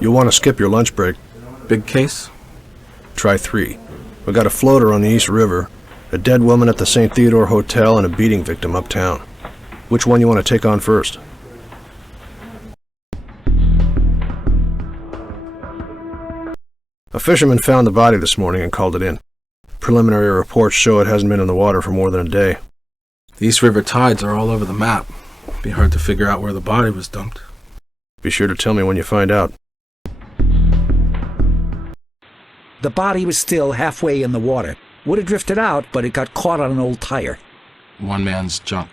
You'll want to skip your lunch break. Big case? Try 3. We got a floater on the East River, a dead woman at the St. Theodore Hotel, and a beating victim uptown. Which one you want to take on first? A fisherman found the body this morning and called it in. Preliminary reports show it hasn't been in the water for more than a day. The East River tides are all over the map. Be hard to figure out where the body was dumped. Be sure to tell me when you find out. The body was still halfway in the water. Would have drifted out, but it got caught on an old tire. One man's junk.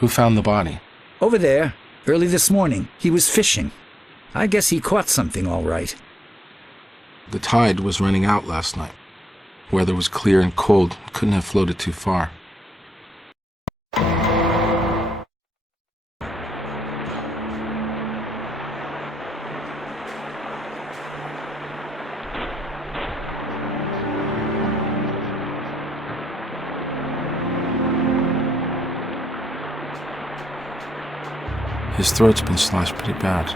Who found the body? Over there, early this morning. He was fishing. I guess he caught something all right. The tide was running out last night. Weather was clear and cold. Couldn't have floated too far. His throat's been slashed pretty bad.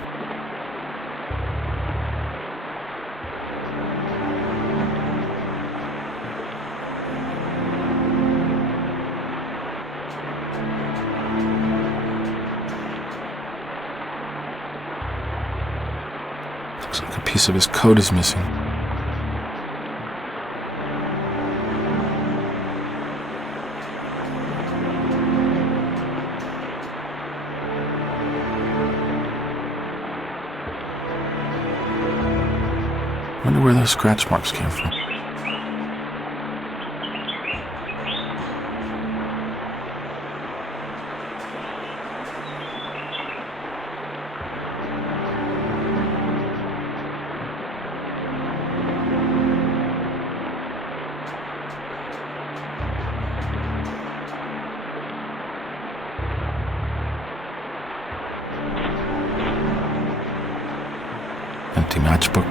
Looks like a piece of his coat is missing. Wonder where those scratch marks came from. Empty matchbook.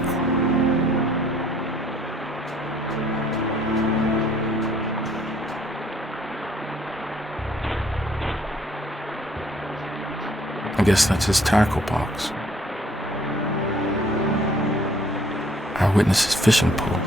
I guess that's his tackle box. Eyewitness's fishing pole.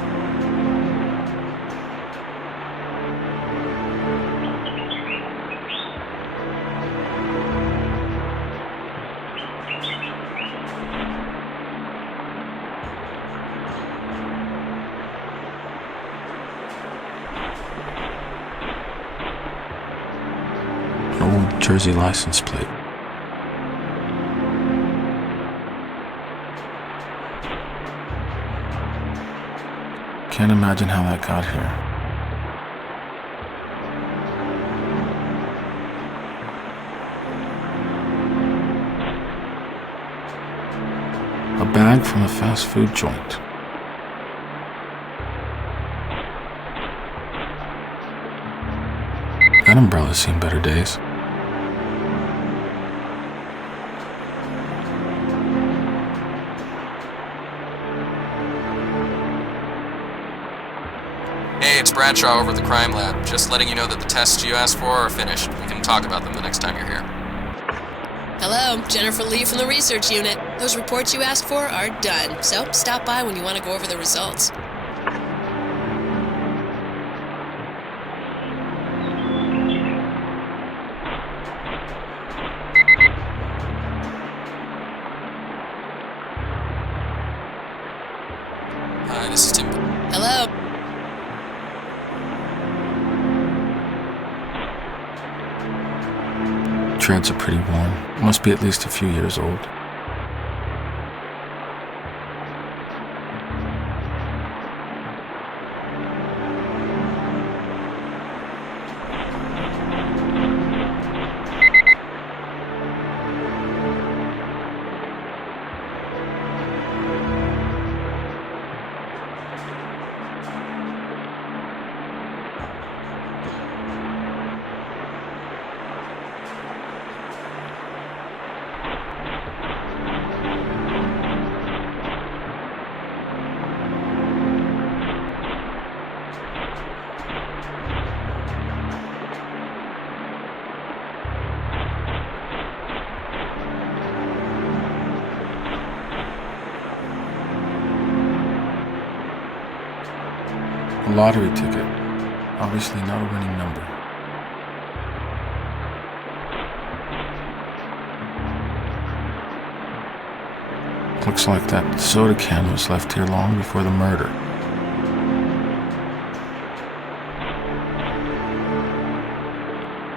An old Jersey license plate. Can't imagine how that got here. A bag from a fast food joint. That umbrella's seen better days. Hey, it's Bradshaw over at the crime lab. Just letting you know that the tests you asked for are finished. We can talk about them the next time you're here. Hello, Jennifer Lee from the research unit. Those reports you asked for are done, so stop by when you want to go over the results. This is Tim. Hello. Treads are pretty worn. Must be at least a few years old. A lottery ticket. Obviously not a winning number. Looks like that soda can was left here long before the murder.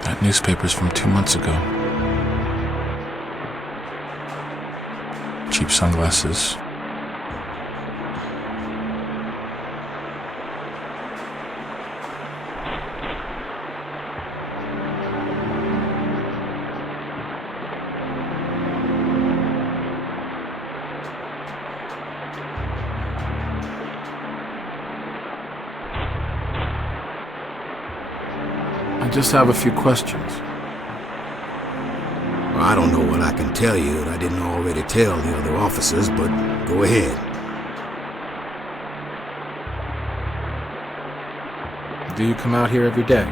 That newspaper's from 2 months ago. Cheap sunglasses. I just have a few questions. Well, I don't know what I can tell you that I didn't already tell the other officers, but go ahead. Do you come out here every day?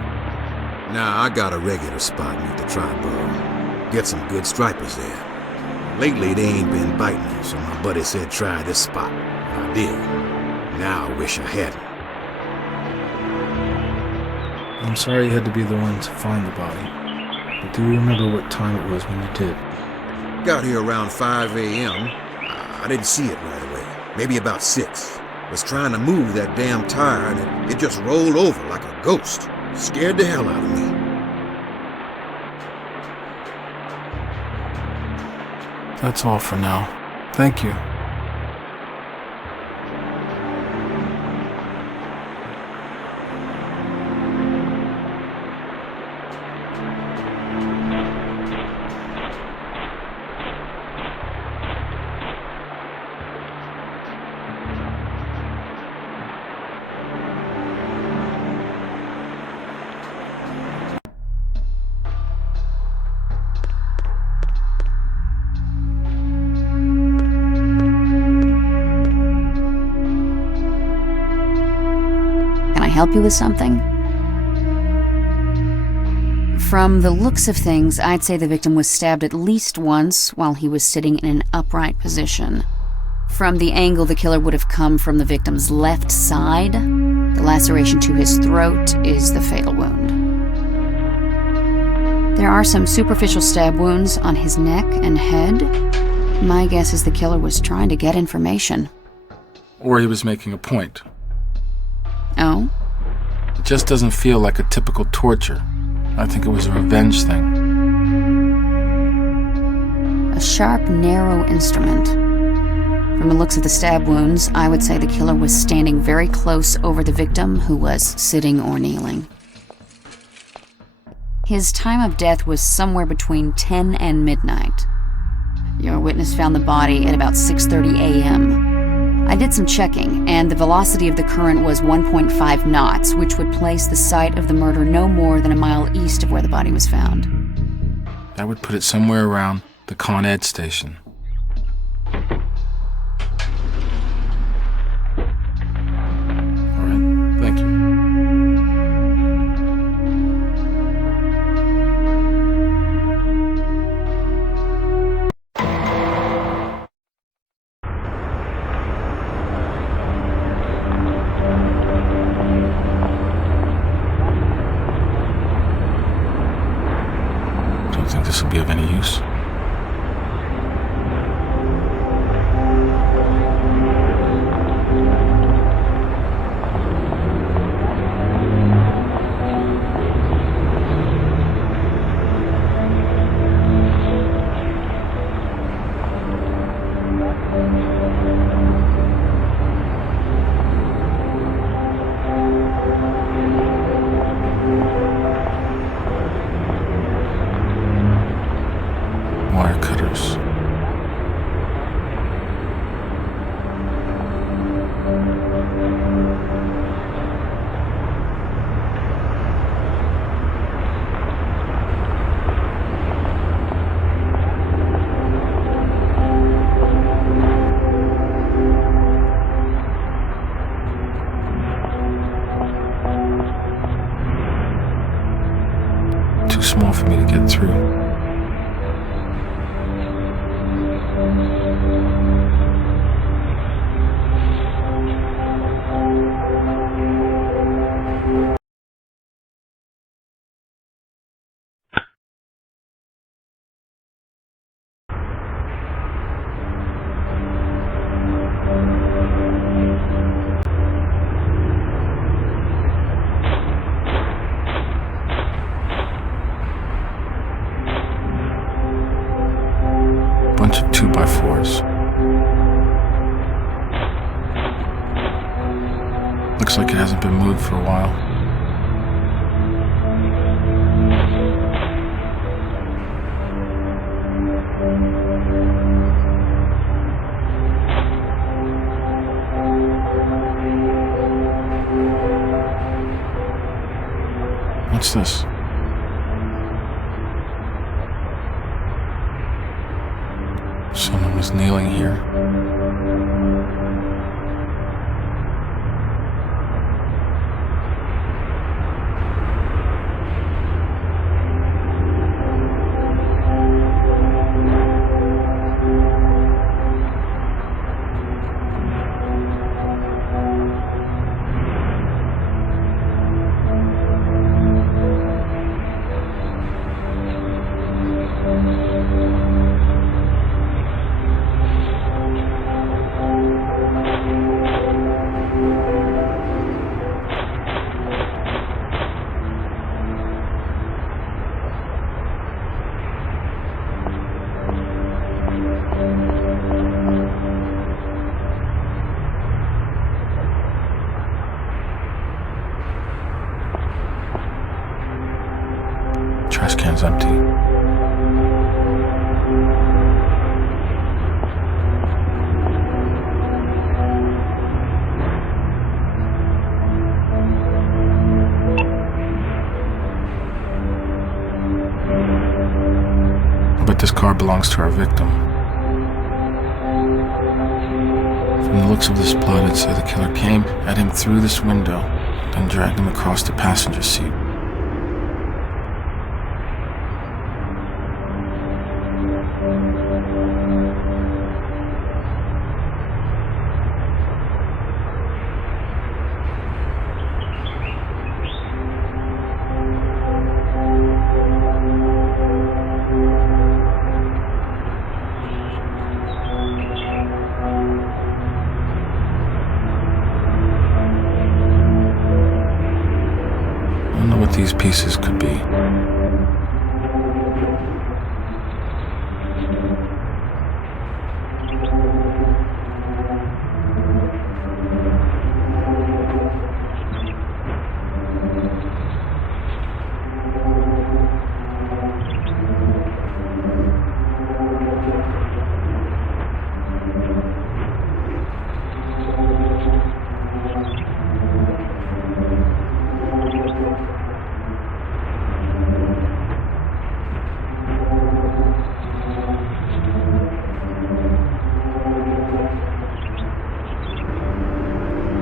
Nah, I got a regular spot near the Triborough. Get some good stripers there. Lately, they ain't been biting me, so my buddy said try this spot. I did. Now I wish I hadn't. I'm sorry you had to be the one to find the body. But do you remember what time it was when you did? Got here around 5 a.m. I didn't see it right away. Maybe about 6. Was trying to move that damn tire and it just rolled over like a ghost. Scared the hell out of me. That's all for now. Thank you. Help you with something? From the looks of things, I'd say the victim was stabbed at least once while he was sitting in an upright position. From the angle, the killer would have come from the victim's left side. The laceration to his throat is the fatal wound. There are some superficial stab wounds on his neck and head. My guess is the killer was trying to get information. Or he was making a point. Oh? It just doesn't feel like a typical torture. I think it was a revenge thing. A sharp, narrow instrument. From the looks of the stab wounds, I would say the killer was standing very close over the victim, who was sitting or kneeling. His time of death was somewhere between 10 and midnight. Your witness found the body at about 6:30 a.m. I did some checking, and the velocity of the current was 1.5 knots, which would place the site of the murder no more than a mile east of where the body was found. That would put it somewhere around the Con Ed station. All right, thank you. Think this will be of any use? Geforce. Looks like it hasn't been moved for a while. What's this? Someone was kneeling here. Trash can's empty. But this car belongs to our victim. From the looks of this plot, I'd say the killer came at him through this window, then dragged him across the passenger seat. I don't know what these pieces could be.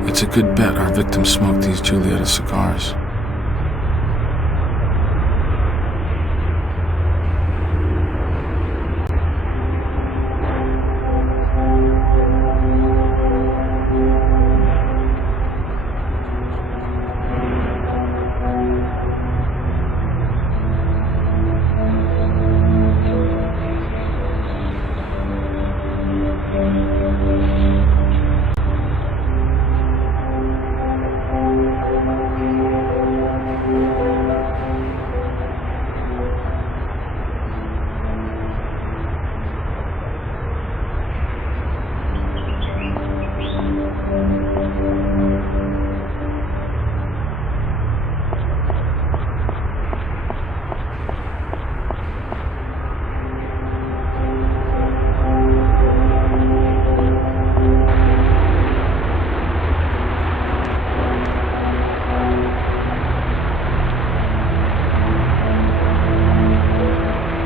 It's a good bet our victim smoked these Julietta cigars.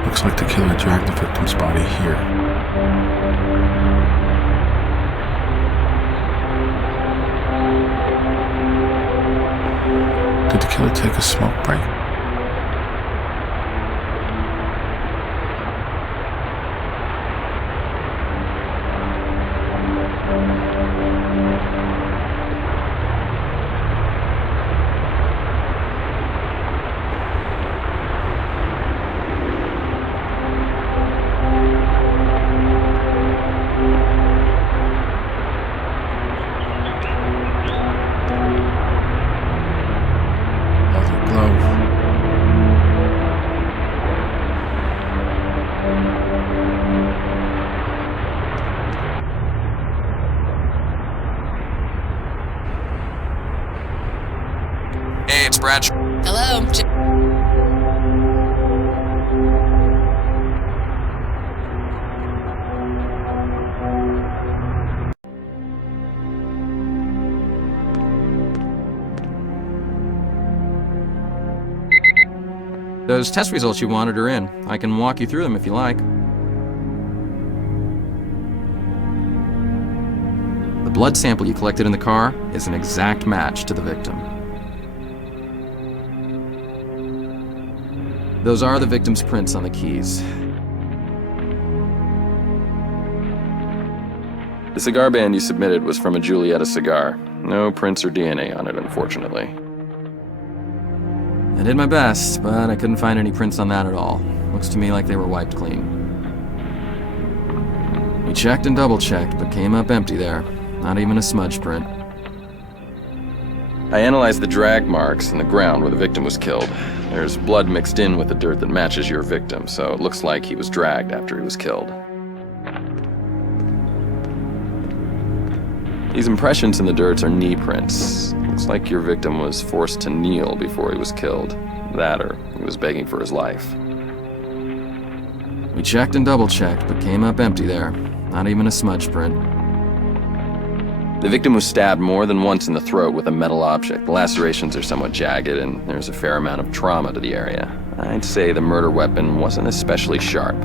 Looks like the killer dragged the victim's body here. Did the killer take a smoke break? Those test results you wanted are in. I can walk you through them if you like. The blood sample you collected in the car is an exact match to the victim. Those are the victim's prints on the keys. The cigar band you submitted was from a Julietta cigar. No prints or DNA on it, unfortunately. I did my best, but I couldn't find any prints on that at all. Looks to me like they were wiped clean. We checked and double-checked, but came up empty there. Not even a smudge print. I analyzed the drag marks in the ground where the victim was killed. There's blood mixed in with the dirt that matches your victim, so it looks like he was dragged after he was killed. These impressions in the dirt are knee prints. Looks like your victim was forced to kneel before he was killed. That or he was begging for his life. We checked and double-checked, but came up empty there. Not even a smudge print. The victim was stabbed more than once in the throat with a metal object. The lacerations are somewhat jagged, and there's a fair amount of trauma to the area. I'd say the murder weapon wasn't especially sharp.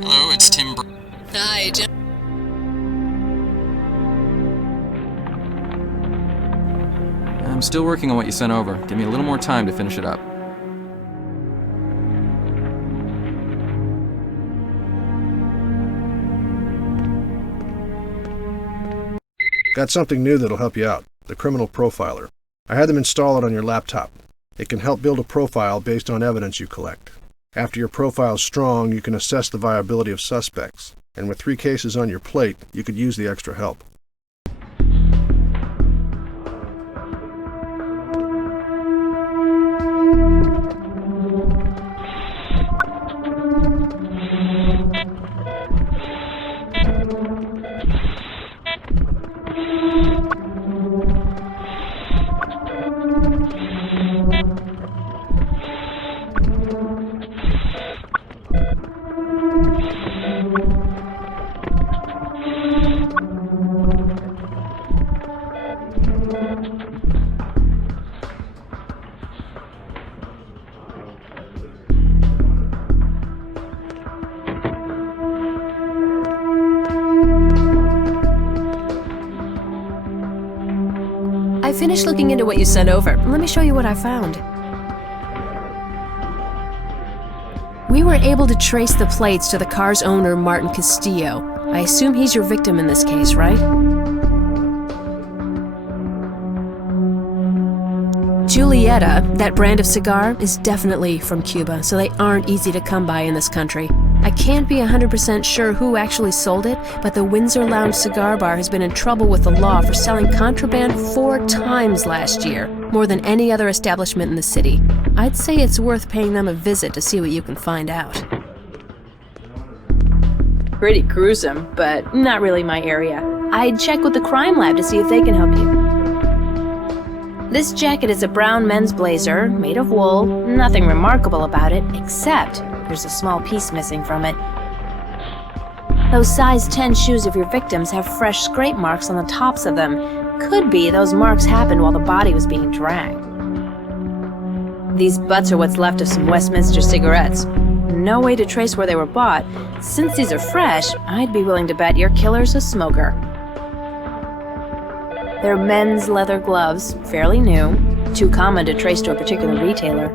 Hello, it's Tim. Hi, Jen. I'm still working on what you sent over. Give me a little more time to finish it up. Got something new that'll help you out. The Criminal Profiler. I had them install it on your laptop. It can help build a profile based on evidence you collect. After your profile's strong, you can assess the viability of suspects. And with 3 cases on your plate, you could use the extra help. I finished looking into what you sent over. Let me show you what I found. We were able to trace the plates to the car's owner, Martin Castillo. I assume he's your victim in this case, right? Julietta, that brand of cigar, is definitely from Cuba, so they aren't easy to come by in this country. I can't be 100% sure who actually sold it, but the Windsor Lounge Cigar Bar has been in trouble with the law for selling contraband 4 times last year, more than any other establishment in the city. I'd say it's worth paying them a visit to see what you can find out. Pretty gruesome, but not really my area. I'd check with the crime lab to see if they can help you. This jacket is a brown men's blazer, made of wool. Nothing remarkable about it, except there's a small piece missing from it. Those size 10 shoes of your victims have fresh scrape marks on the tops of them. Could be those marks happened while the body was being dragged. These butts are what's left of some Westminster cigarettes. No way to trace where they were bought. Since these are fresh, I'd be willing to bet your killer's a smoker. They're men's leather gloves, fairly new, too common to trace to a particular retailer.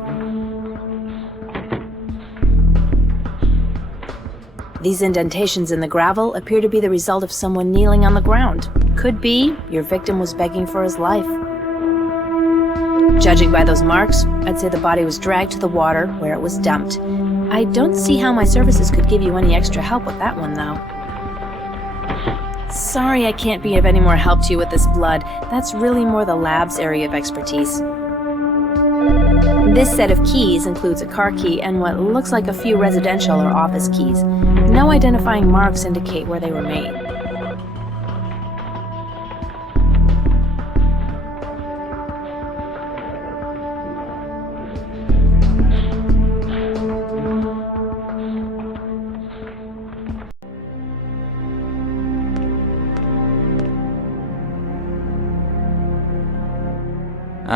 These indentations in the gravel appear to be the result of someone kneeling on the ground. Could be your victim was begging for his life. Judging by those marks, I'd say the body was dragged to the water where it was dumped. I don't see how my services could give you any extra help with that one, though. Sorry I can't be of any more help to you with this blood. That's really more the lab's area of expertise. This set of keys includes a car key and what looks like a few residential or office keys. No identifying marks indicate where they were made.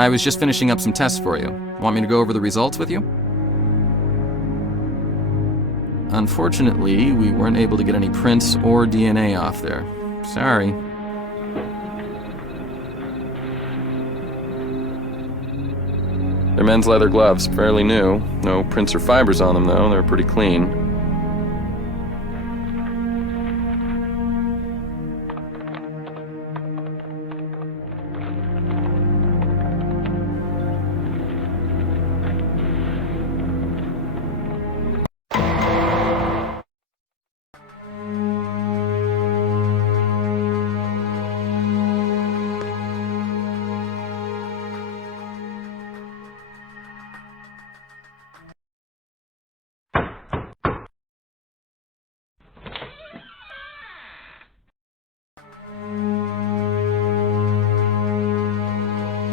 I was just finishing up some tests for you. Want me to go over the results with you? Unfortunately, we weren't able to get any prints or DNA off there. Sorry. They're men's leather gloves, fairly new. No prints or fibers on them, though. They're pretty clean.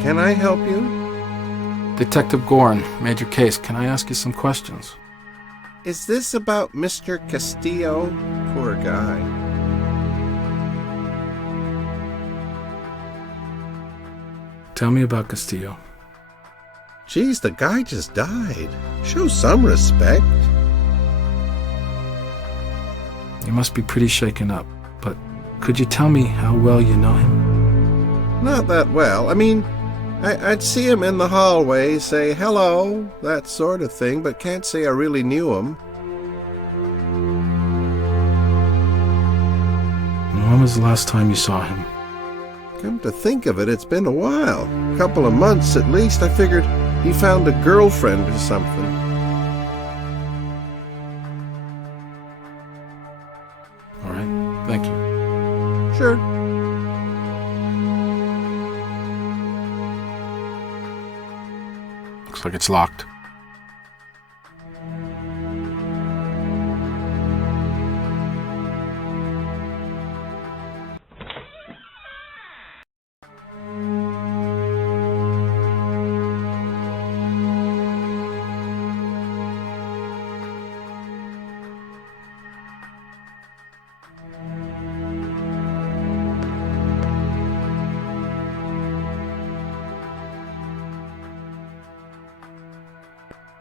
Can I help you? Detective Goren, major case. Can I ask you some questions? Is this about Mr. Castillo? Poor guy. Tell me about Castillo. Geez, the guy just died. Show some respect. You must be pretty shaken up, but could you tell me how well you know him? Not that well. I mean, I'd see him in the hallway, say hello, that sort of thing, but can't say I really knew him. And when was the last time you saw him? Come to think of it, it's been a while. A couple of months at least. I figured he found a girlfriend or something. All right, thank you. Sure. Looks like it's locked.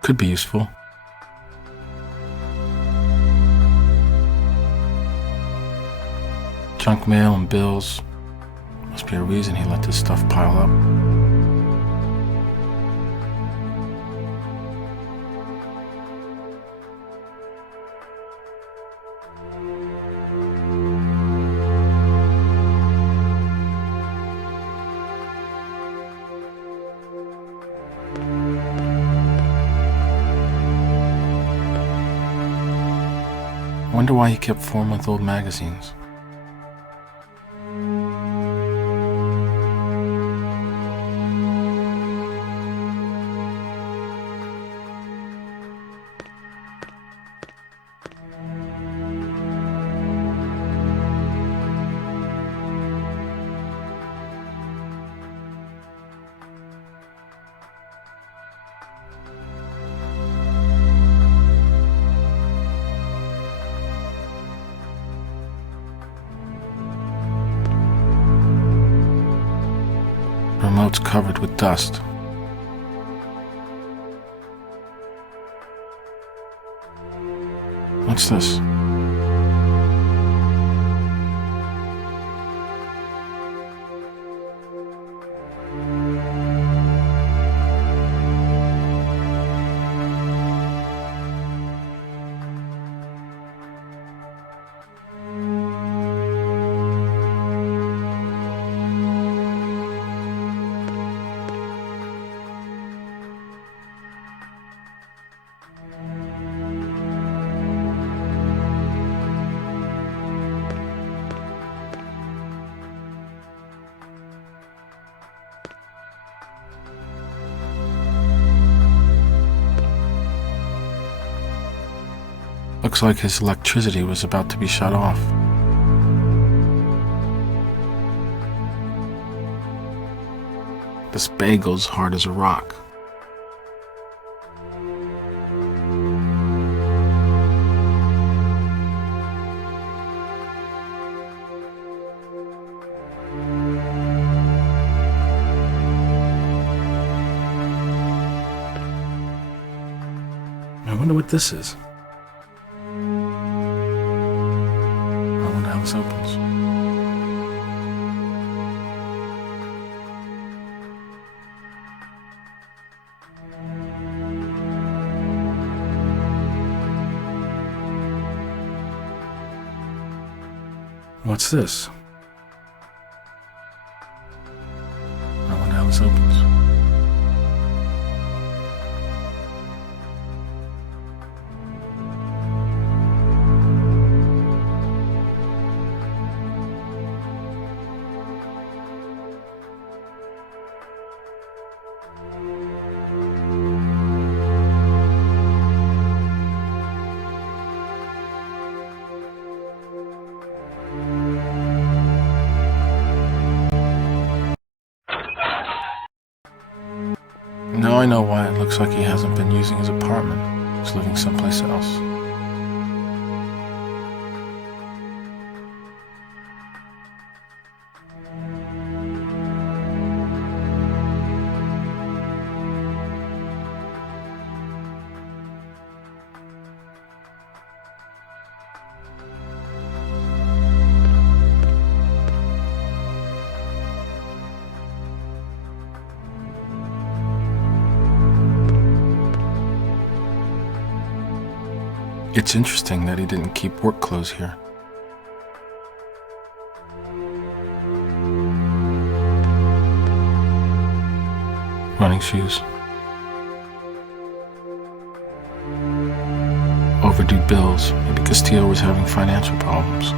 Could be useful. Junk mail and bills. Must be a reason he let this stuff pile up. I wonder why he kept 4-month-old magazines. Remote's covered with dust. What's this? Looks like his electricity was about to be shut off. This bagel's hard as a rock. I wonder what this is. I wonder how this opens. What's this? I wonder how this opens. Now I know why it looks like he hasn't been using his apartment. He's living someplace else. It's interesting that he didn't keep work clothes here. Running shoes. Overdue bills. Maybe Castillo was having financial problems.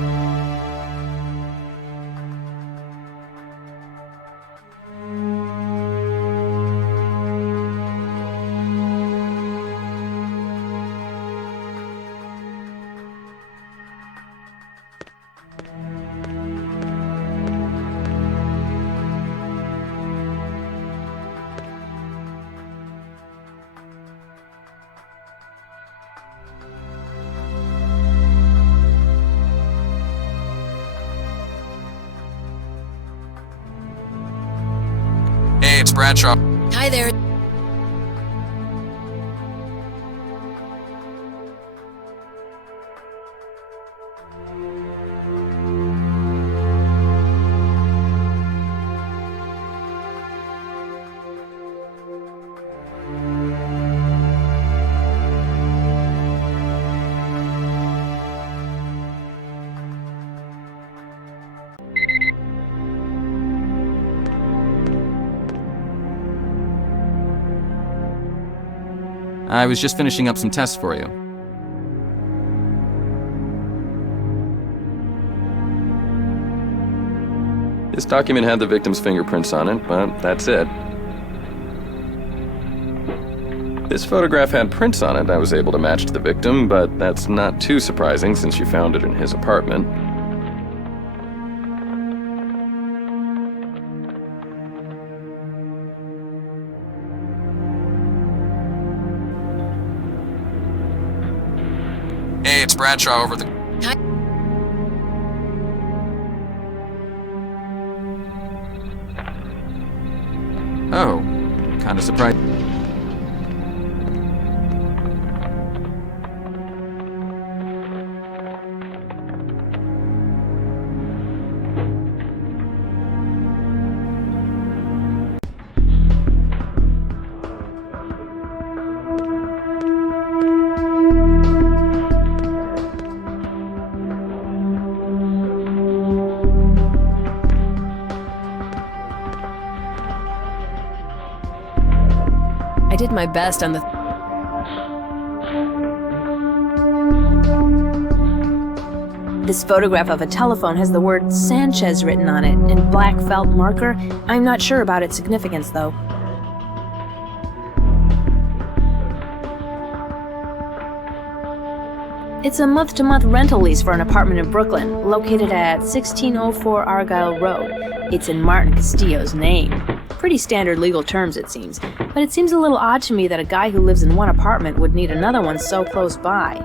Hey, it's Bradshaw. Hi there. I was just finishing up some tests for you. This document had the victim's fingerprints on it, but that's it. This photograph had prints on it I was able to match to the victim, but that's not too surprising since you found it in his apartment. Hey, it's Bradshaw over the... Hi. Oh, kinda surprised. I did my best on the... This photograph of a telephone has the word Sanchez written on it in black felt marker. I'm not sure about its significance, though. It's a month-to-month rental lease for an apartment in Brooklyn, located at 1604 Argyle Road. It's in Martin Castillo's name. Pretty standard legal terms, it seems. But it seems a little odd to me that a guy who lives in one apartment would need another one so close by.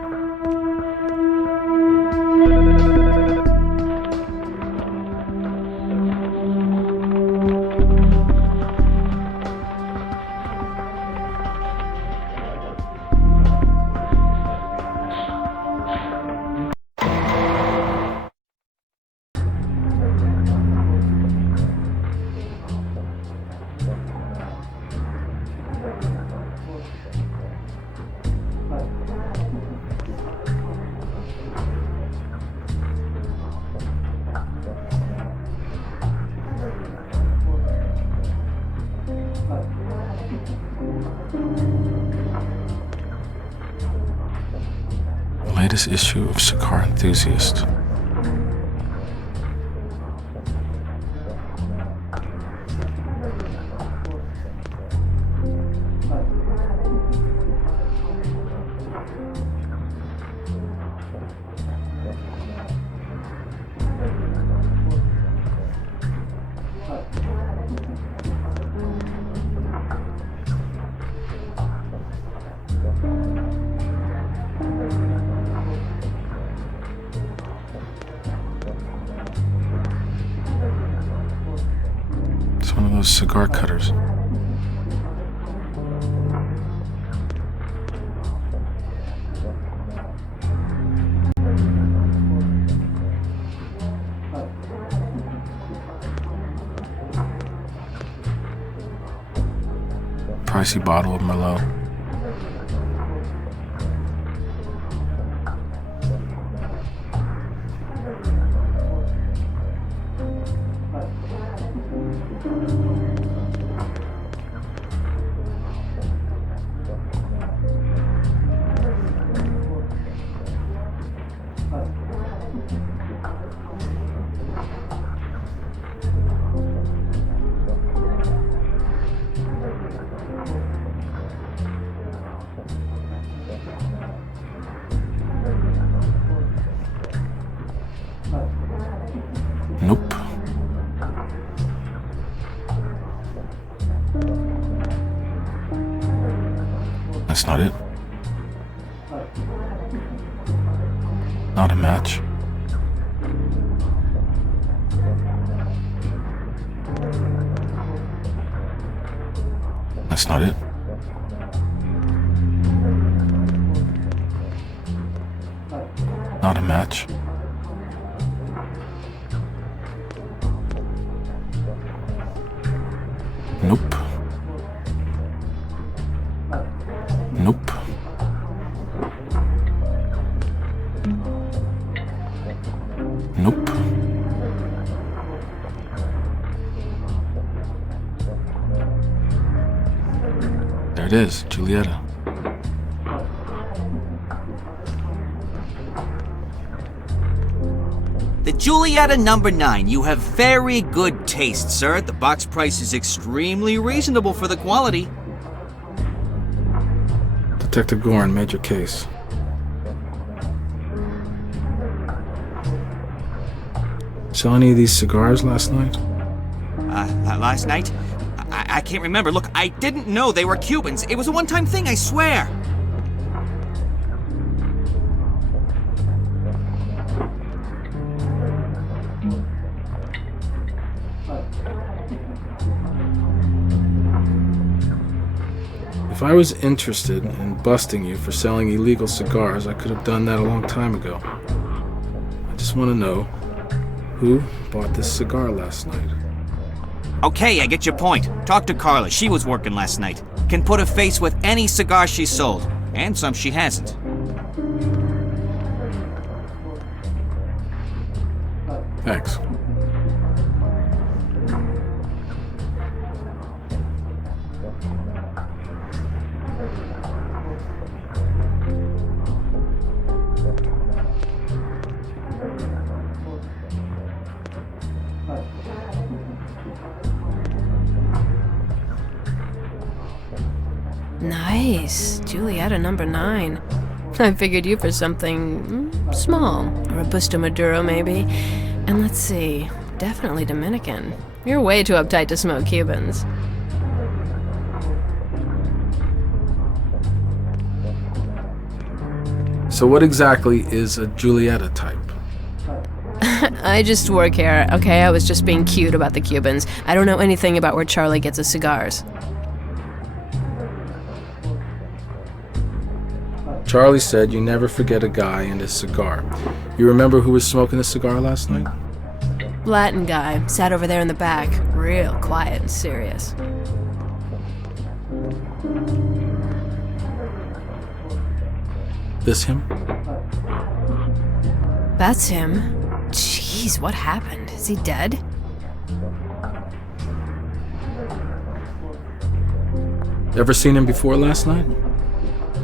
latest issue of Cigar Enthusiast. It's one of those cigar cutters. Pricey bottle of Merlot. Nope. That's not it. Not a match. That's not it. Not a match. Nope. Nope. Nope. There it is, Julieta. The Julieta number 9. You have very good taste, sir. The box price is extremely reasonable for the quality. Detective Goren made your case. Saw any of these cigars last night? Last night? I can't remember. Look, I didn't know they were Cubans. It was a one-time thing, I swear. If I was interested in busting you for selling illegal cigars, I could have done that a long time ago. I just want to know who bought this cigar last night. Okay, I get your point. Talk to Carla. She was working last night. Can put a face with any cigar she sold. And some she hasn't. Thanks. Nice. Julieta number 9. I figured you for something small. Robusto Maduro, maybe. And let's see. Definitely Dominican. You're way too uptight to smoke Cubans. So what exactly is a Julieta type? I just work here, okay? I was just being cute about the Cubans. I don't know anything about where Charlie gets his cigars. Charlie said you never forget a guy and his cigar. You remember who was smoking the cigar last night? Latin guy. Sat over there in the back. Real quiet and serious. This him? That's him. Jeez, what happened? Is he dead? Ever seen him before last night?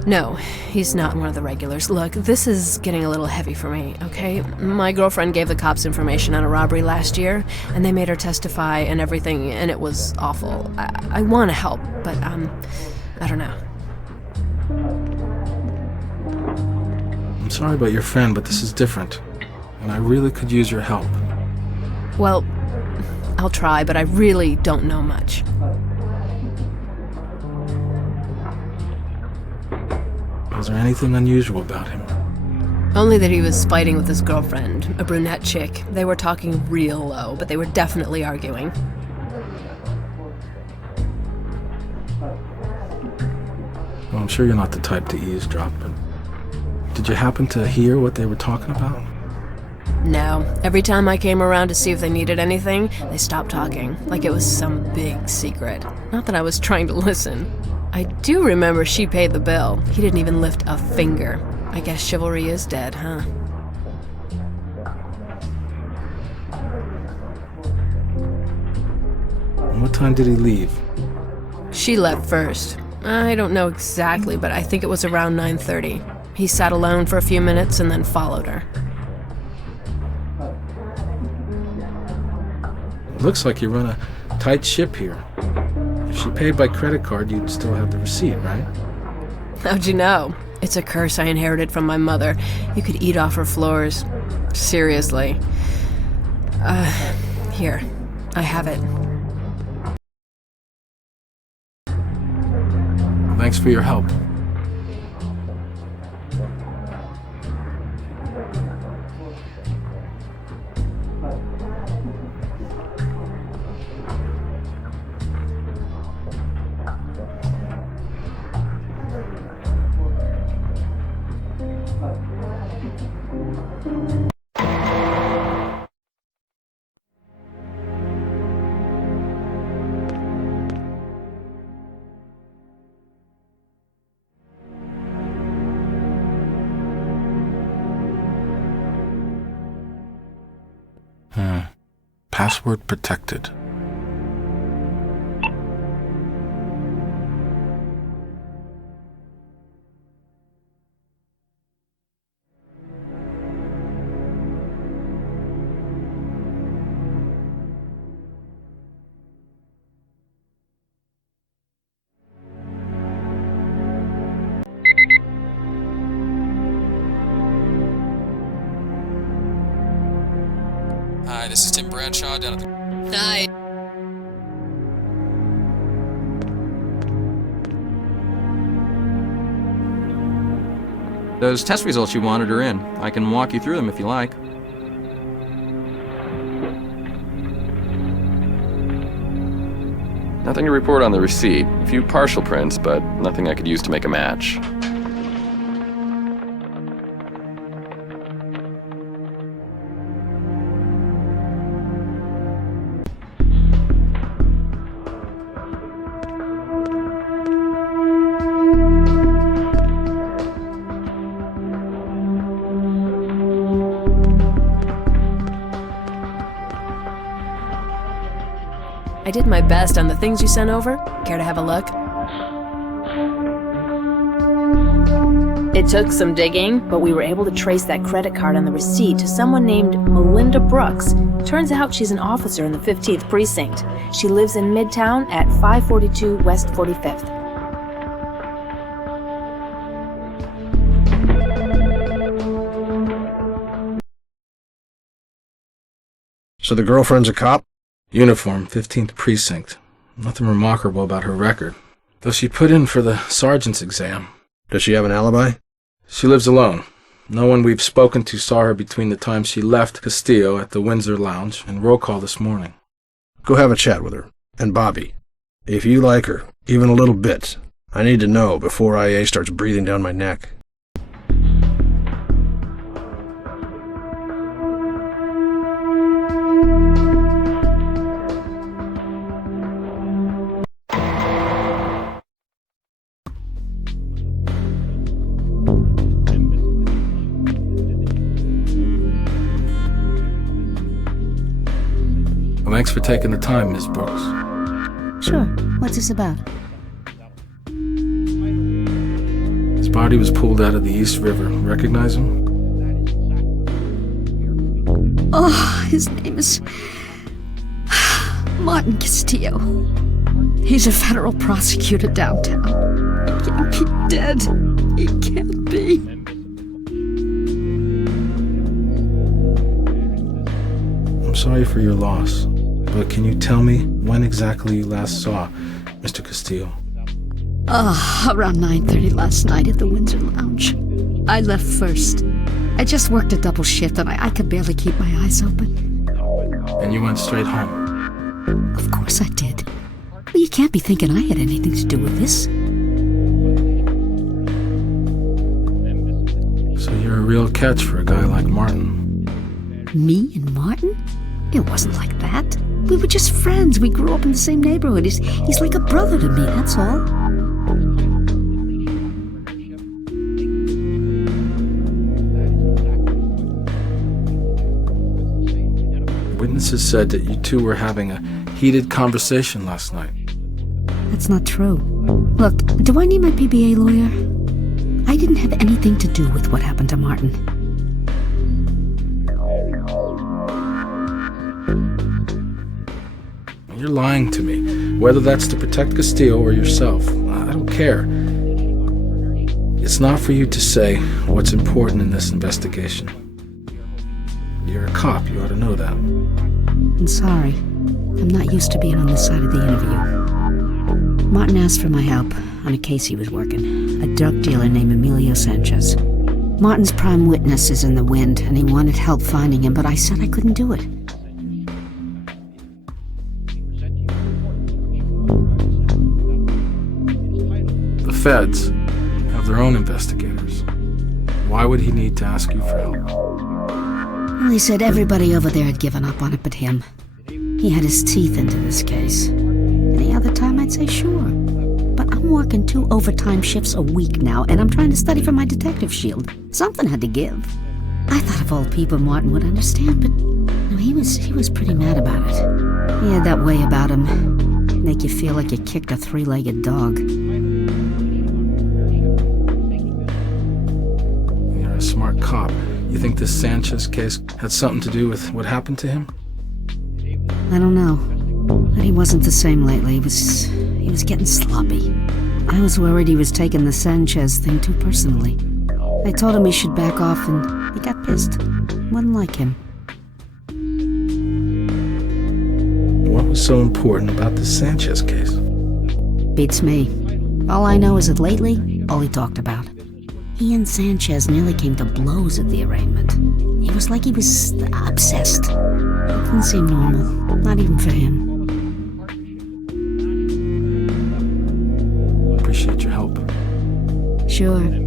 No, he's not one of the regulars. Look, this is getting a little heavy for me, okay? My girlfriend gave the cops information on a robbery last year, and they made her testify and everything, and it was awful. I want to help, but, I don't know. I'm sorry about your friend, but this is different. And I really could use your help. Well, I'll try, but I really don't know much. Was there anything unusual about him? Only that he was fighting with his girlfriend, a brunette chick. They were talking real low, but they were definitely arguing. Well, I'm sure you're not the type to eavesdrop, but did you happen to hear what they were talking about? No. Every time I came around to see if they needed anything, they stopped talking, like it was some big secret. Not that I was trying to listen. I do remember she paid the bill. He didn't even lift a finger. I guess chivalry is dead, huh? And what time did he leave? She left first. I don't know exactly, but I think it was around 9:30. He sat alone for a few minutes and then followed her. It looks like you run a tight ship here. If she paid by credit card, you'd still have the receipt, right? How'd you know? It's a curse I inherited from my mother. You could eat off her floors. Seriously. Here. I have it. Thanks for your help. Password protected. Hi, this is Tim Bradshaw down at the... Hi. Those test results you wanted are in. I can walk you through them if you like. Nothing to report on the receipt. A few partial prints, but nothing I could use to make a match. I did my best on the things you sent over. Care to have a look? It took some digging, but we were able to trace that credit card on the receipt to someone named Melinda Brooks. Turns out she's an officer in the 15th Precinct. She lives in Midtown at 542 West 45th. So the girlfriend's a cop? Uniform, 15th Precinct. Nothing remarkable about her record. Though she put in for the sergeant's exam. Does she have an alibi? She lives alone. No one we've spoken to saw her between the time she left Castillo at the Windsor Lounge and roll call this morning. Go have a chat with her. And Bobby, if you like her, even a little bit, I need to know before IA starts breathing down my neck. Well, thanks for taking the time, Ms. Brooks. Sure. What's this about? Ms. Body was pulled out of the East River. Recognize him? Oh, his name is Martin Castillo. He's a federal prosecutor downtown. He can't be dead. He can't be. I'm sorry for your loss, but can you tell me when exactly you last saw Mr. Castillo? Around 9:30 last night at the Windsor Lounge. I left first. I just worked a double shift and I could barely keep my eyes open. And you went straight home? Of course I did. But you can't be thinking I had anything to do with this. So you're a real catch for a guy like Martin. Me and Martin? It wasn't like that. We were just friends. We grew up in the same neighborhood. He's like a brother to me, that's all. Witnesses said that you two were having a heated conversation last night. That's not true. Look, do I need my PBA lawyer? I didn't have anything to do with what happened to Martin. You're lying to me, whether that's to protect Castillo or yourself. I don't care. It's not for you to say what's important in this investigation. You're a cop, you ought to know that. I'm sorry. I'm not used to being on this side of the interview. Martin asked for my help on a case he was working. A drug dealer named Emilio Sanchez. Martin's prime witness is in the wind, and he wanted help finding him, but I said I couldn't do it. The feds have their own investigators. Why would he need to ask you for help? Well, he said everybody over there had given up on it but him. He had his teeth into this case. Any other time I'd say sure. But I'm working 2 overtime shifts a week now, and I'm trying to study for my detective shield. Something had to give. I thought of all people Martin would understand, but no, he was pretty mad about it. He had that way about him. Make you feel like you kicked a 3-legged dog. You're a smart cop. You think this Sanchez case had something to do with what happened to him? I don't know. But he wasn't the same lately. He was getting sloppy. I was worried he was taking the Sanchez thing too personally. I told him he should back off, and he got pissed. Wasn't like him. What was so important about the Sanchez case? Beats me. All I know is that lately, all he talked about. He and Sanchez nearly came to blows at the arraignment. It was like he was obsessed. It didn't seem normal, not even for him. Appreciate your help. Sure.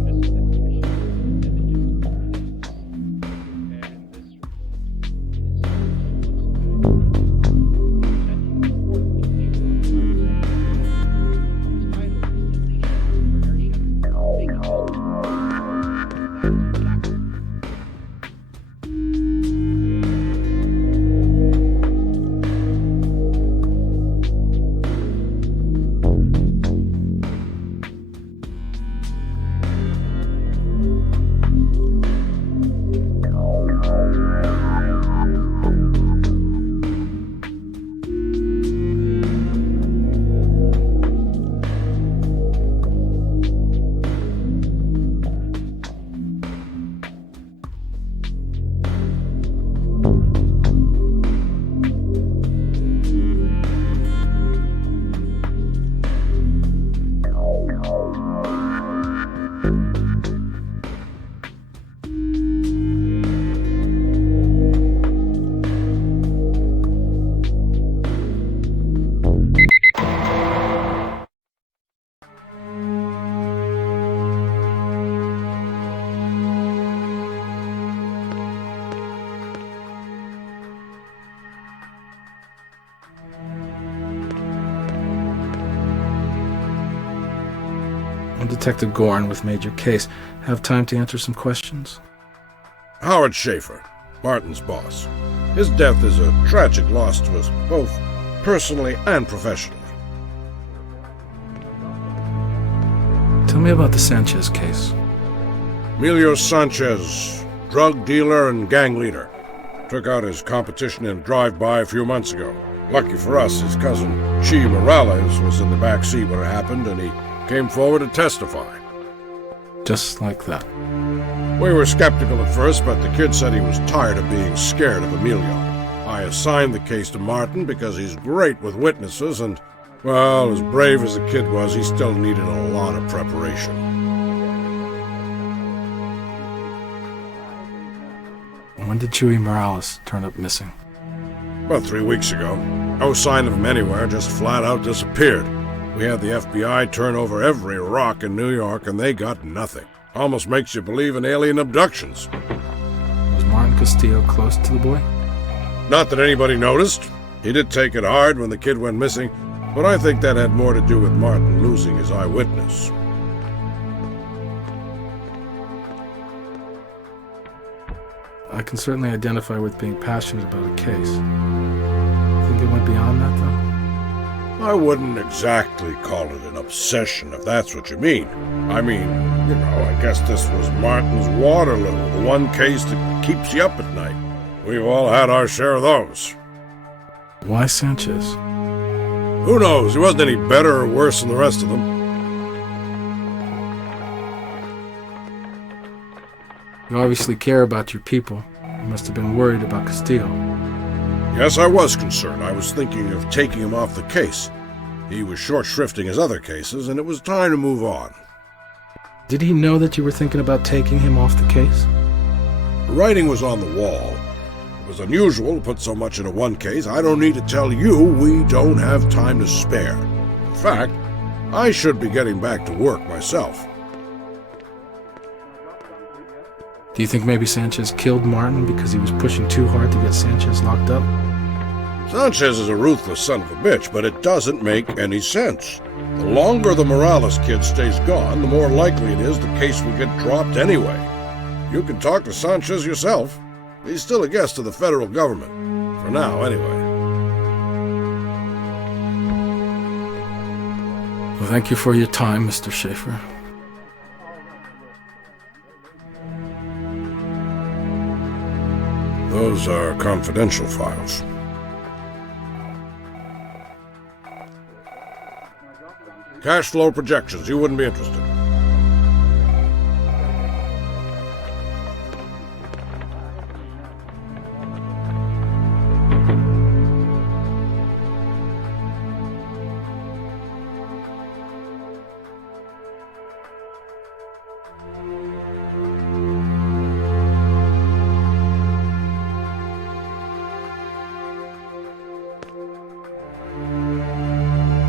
I'm Detective Goren with Major Case. Have time to answer some questions? Howard Schaefer, Martin's boss. His death is a tragic loss to us both, personally and professionally. Tell me about the Sanchez case. Emilio Sanchez, drug dealer and gang leader. Took out his competition in a drive-by a few months ago. Lucky for us, his cousin Chi Morales was in the back seat when it happened, and he came forward to testify. Just like that. We were skeptical at first, but the kid said he was tired of being scared of Emilio. I assigned the case to Martin because he's great with witnesses, and, well, as brave as the kid was, he still needed a lot of preparation. When did Chuy Morales turn up missing? About 3 weeks ago. No sign of him anywhere, just flat out disappeared. We had the FBI turn over every rock in New York, and they got nothing. Almost makes you believe in alien abductions. Was Martin Castillo close to the boy? Not that anybody noticed. He did take it hard when the kid went missing, but I think that had more to do with Martin losing his eyewitness. I can certainly identify with being passionate about a case. Think it went beyond that, though? I wouldn't exactly call it an obsession, if that's what you mean. I mean, I guess this was Martin's Waterloo, the one case that keeps you up at night. We've all had our share of those. Why Sanchez? Who knows? He wasn't any better or worse than the rest of them. You obviously care about your people. You must have been worried about Castillo. Yes, I was concerned. I was thinking of taking him off the case. He was short-shrifting his other cases, and it was time to move on. Did he know that you were thinking about taking him off the case? The writing was on the wall. It was unusual to put so much into one case. I don't need to tell you we don't have time to spare. In fact, I should be getting back to work myself. Do you think maybe Sanchez killed Martin because he was pushing too hard to get Sanchez locked up? Sanchez is a ruthless son of a bitch, but it doesn't make any sense. The longer the Morales kid stays gone, the more likely it is the case will get dropped anyway. You can talk to Sanchez yourself. He's still a guest of the federal government. For now, anyway. Well, thank you for your time, Mr. Schaefer. Those are confidential files. Cash flow projections. You wouldn't be interested.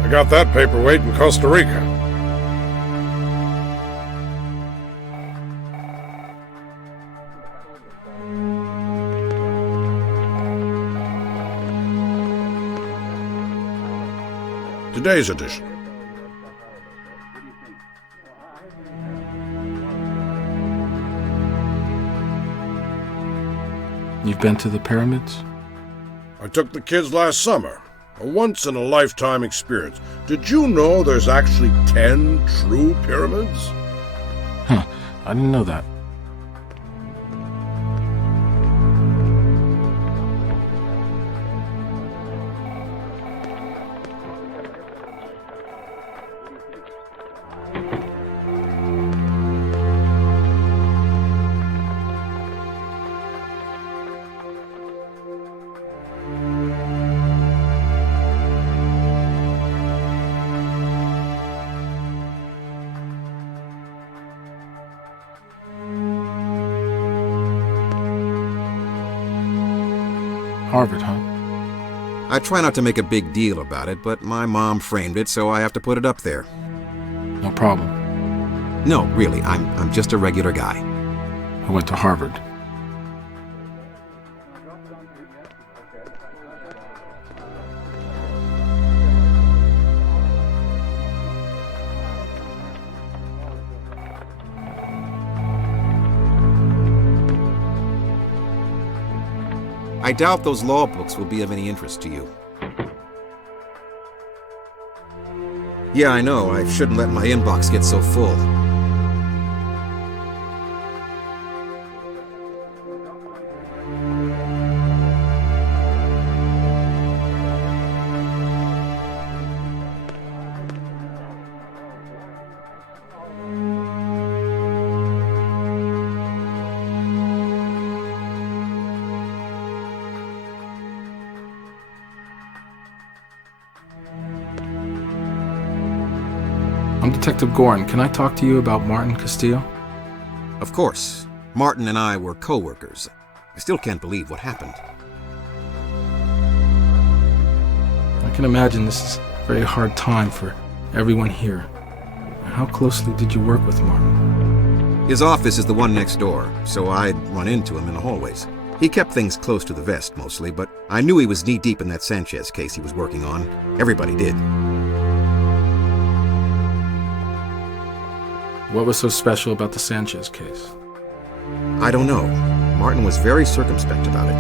I got that paperweight in Costa Rica. Today's edition. You've been to the pyramids? I took the kids last summer. A once-in-a-lifetime experience. Did you know there's actually 10 true pyramids? Huh, I didn't know that. Harvard, huh? I try not to make a big deal about it, but my mom framed it, so I have to put it up there. No problem. No, really, I'm just a regular guy. I went to Harvard. I doubt those law books will be of any interest to you. Yeah, I know. I shouldn't let my inbox get so full. I'm Detective Goren. Can I talk to you about Martin Castillo? Of course. Martin and I were co-workers. I still can't believe what happened. I can imagine this is a very hard time for everyone here. How closely did you work with Martin? His office is the one next door, so I'd run into him in the hallways. He kept things close to the vest, mostly, but I knew he was knee-deep in that Sanchez case he was working on. Everybody did. What was so special about the Sanchez case? I don't know. Martin was very circumspect about it.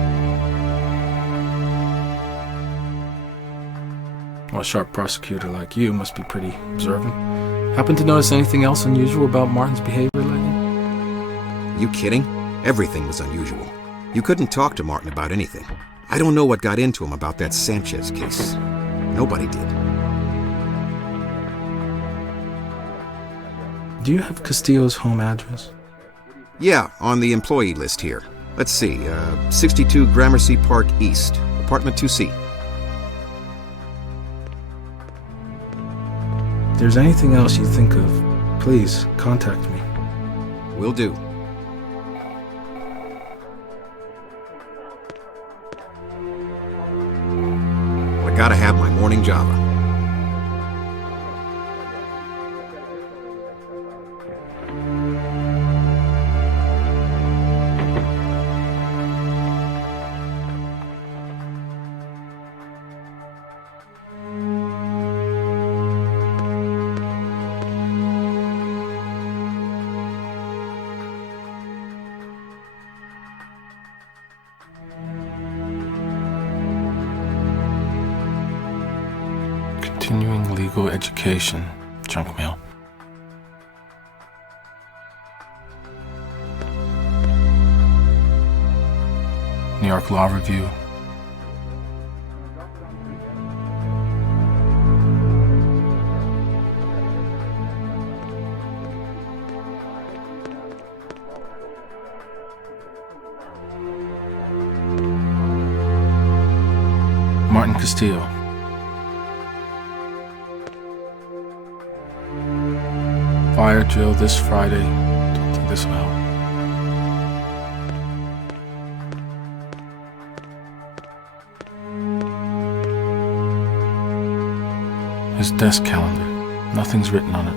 Well, a sharp prosecutor like you must be pretty observant. Happen to notice anything else unusual about Martin's behavior lately? You kidding? Everything was unusual. You couldn't talk to Martin about anything. I don't know what got into him about that Sanchez case. Nobody did. Do you have Castillo's home address? Yeah, on the employee list here. Let's see, 62 Gramercy Park East, apartment 2C. If there's anything else you think of, please contact me. Will do. I gotta have my morning Java. Continuing legal education. Junk mail. New York Law Review. Martin Castillo. Fire drill this Friday. Don't think this will help. His desk calendar. Nothing's written on it.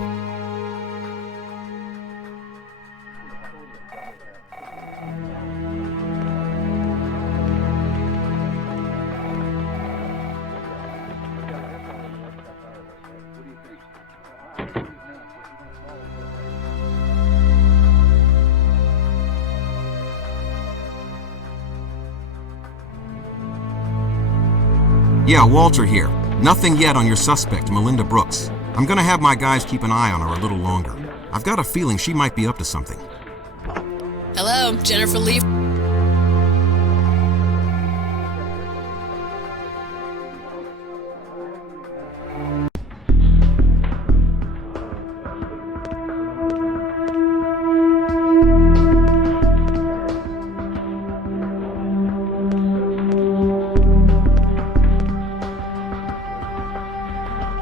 Yeah, Walter here. Nothing yet on your suspect, Melinda Brooks. I'm gonna have my guys keep an eye on her a little longer. I've got a feeling she might be up to something. Hello, Jennifer Lee.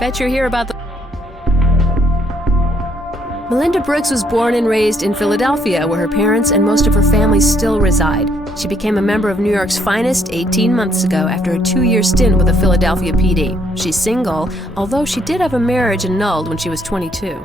Bet you're here about the... Melinda Brooks was born and raised in Philadelphia, where her parents and most of her family still reside. She became a member of New York's finest 18 months ago after a 2-year stint with the Philadelphia PD. She's single, although she did have a marriage annulled when she was 22.